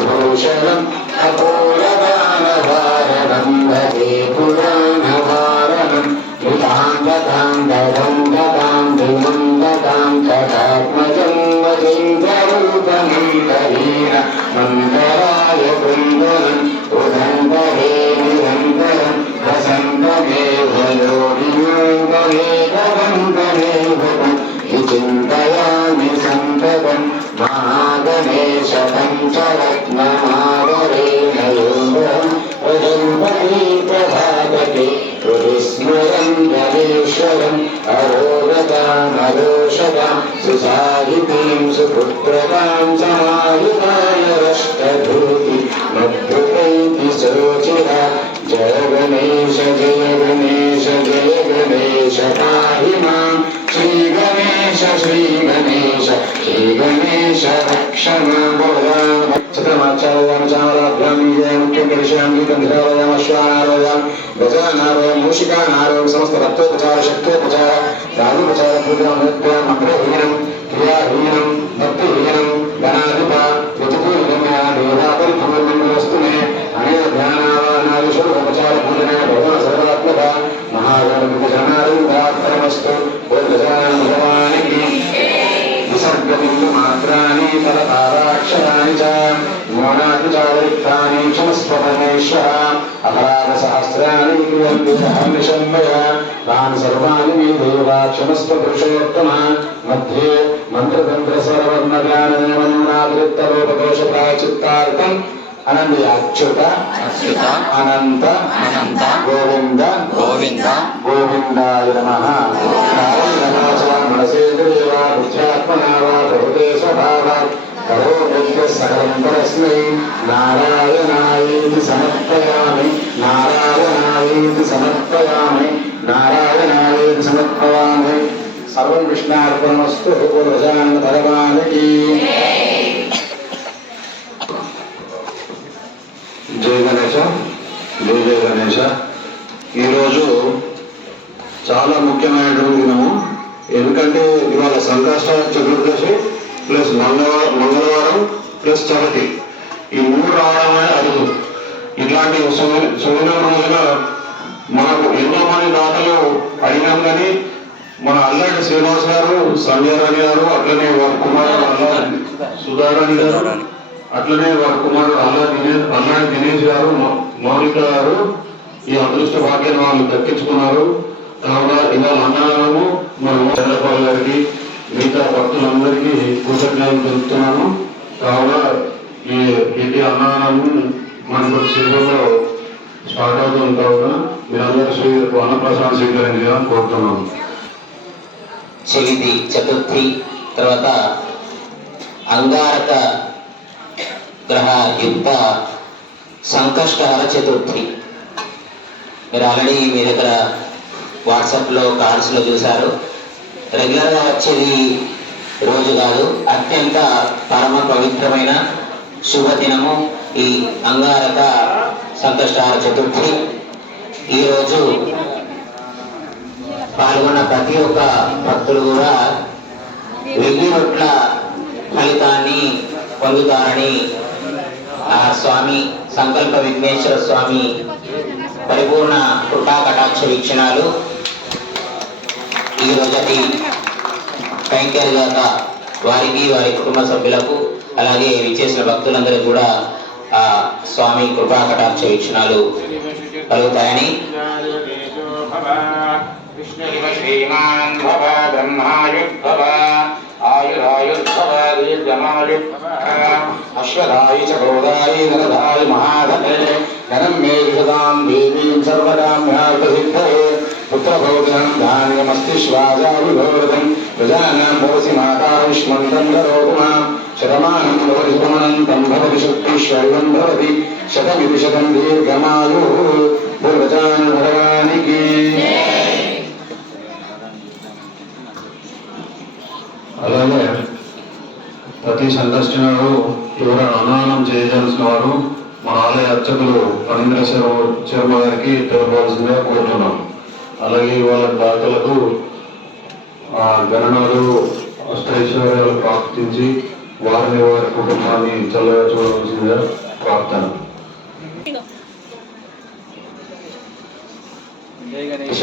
भूषणम् अपूर्वदानवारणं भजे पुराणवारणम् विदान्तकान्तरङ्गकां विमन्दकां तदात्मजं वजेन्द्ररूपमन्तरीण मन्दराय वृन्दनम् उदन्तरे निरन्तरं वसन्तमेव योगिनाङ्गमेकवन्दनेव विचिन्तयामि सन्ततं महागणेश पञ्चरत्नमादरेण योगम् वदन्ति प्रभातके हृदिस्मरं गणेश्वरम् अरोगतामरोषतां सुसाहितीं सुपुत्रतां समायुधाय मद्भुतैति सोचिरा जय गणेश जय गणेश जय गणेश पाहि मां श्री गणेश रक्ष मां चतुर्माचार्यां मुख्यं गणेशां गजानारोग्यं मूषिकानारोग्यं समस्त भक्तोपचार शक्तोपचार दानोपचार पूजा मंत्रहीनं क्रियाहीनं भक्तिहीनं गणाधिपा यतिपूर्णं देवापरिपूर्णं वस्तुने अनेक ध्यानावानादिषोपचार पूजने भगवान सर्वात्मका महागणपति जनार्दनार्पणमस्तु गजानन भगवान की विसर्गबिन्दुमात्राणि फलताराक्षराणि च मौनादिचारिक्तानि क्षमस्वपरमेश्वर अपराधसहस्राणि क्रियन्ते तान् सर्वाणि मे देवा क्षमस्व पुरुषोत्तम मध्ये मंत्रतन्त्रसर्ववर्णज्ञाननियमनादृत्तलोपदोषप्रायश्चित्तार्थम् अनन्य अच्युत अनंत गोविंद गोविंदाय नमः। मनसेन्द्रिया बुद्ध्यात्मना वा प्रभुते स्वभावात् करोमीद्य सकलं परस्मै नारायणायेति समर्पयामि नारायणायेति समर्पयामि नारायणायेति समर्पयामि। सर्वं कृष्णार्पणमस्तु। गजानन भगवान की जय गणेश जय जय गणेश। ఈరోజు చాలా ముఖ్యమైనటువంటి దినము. ఎందుకంటే ఇవాళ సంకష్ట చతుర్దశి ప్లస్ మంగళవారం ప్లస్ చవితి, ఈ మూడు రావడమే అరుదు. ఇట్లాంటి శుభదినం రోజున మనకు ఎన్నో మంది దాతలు అడిగాం, కానీ మన అల్లాడి శ్రీనివాస్ గారు, సంజయ్ రాణి గారు, అట్లనే వారి కుమారుడు అల్లాడి సుధారాణి గారు, అట్లనే వారి కుమారుడు అల్లాడి దినేష్ గారు, మౌనిక గారు ఈ అదృష్ట భాగ్యాన్ని వాళ్ళు దక్కించుకున్నారు. కావున ఇవాళ అన్నదానము మన చంద్రబాబు గారికి మిగతా భక్తులందరికీ కృతజ్ఞతలు తెలుపుతున్నాను. కావున ఈ అన్నదానము మనకు శిల్పంలో స్టార్ట్ అవుతుంది. కావున మీరందరూ అన్నప్రసాదం స్వీకరించాలని కోరుతున్నాను. చవితి చతుర్థి తర్వాత అంగారక గ్రహ యుక్త సంకష్టహర చతుర్థి. మీరు ఆల్రెడీ మీ దగ్గర వాట్సాప్లో కార్డ్స్లో చూశారు. రెగ్యులర్గా వచ్చేది రోజు కాదు, అత్యంత పరమ పవిత్రమైన శుభదినము ఈ అంగారక సంకష్టహర చతుర్థి. ఈరోజు పాల్గొన్న ప్రతి ఒక్క భక్తులు కూడా 1000 రొట్ల ఫలితాన్ని పొందుతారని ఆ స్వామి సంకల్ప విఘ్నేశ్వర స్వామి పరిపూర్ణ కృపా కటాక్ష వీక్షణాలు ఈ రోజటి కైంకర్యదాత వారికి, వారి కుటుంబ సభ్యులకు, అలాగే విచ్చేసిన భక్తులందరికీ కూడా ఆ స్వామి కృపా కటాక్ష వీక్షణాలు కలుగుతాయని श्रीमान भव ब्रह्मायुर्भव आयुरायुर्भव दीर्घमायुर्भव अश्वदायि च गोदायि नरदायि महाधने धनं मे विशदां देवीं सर्वकाम्यार्थसिद्धये पुत्रभोजनं धान्यमस्ति श्वाजाविभोरतं प्रजानां भवसि माता विष्मन्तं करोतु मां शतमानं भवति शतमनन्तं भवति शक्तिश्वरिवं भवति शतमिति शतं दीर्घमायुः। गजानन भगवान की। అలాగే ప్రతి సంకష్టి నాడు ఎవరైనా అన్నదానం చేయవలసిన వారు మా ఆలయ అర్చకులు ఫణీంద్ర శర్మ గారికి తెలపవలసిందిగా కోరుతున్నాం. అలాగే వాళ్ళ దాతలకు గణనాలు అష్టైశ్వర్యాలు ప్రాప్తించి వారిని వారి కుటుంబాన్ని చల్లగా చూడవలసిందిగా ప్రార్థన. జై గణేశ.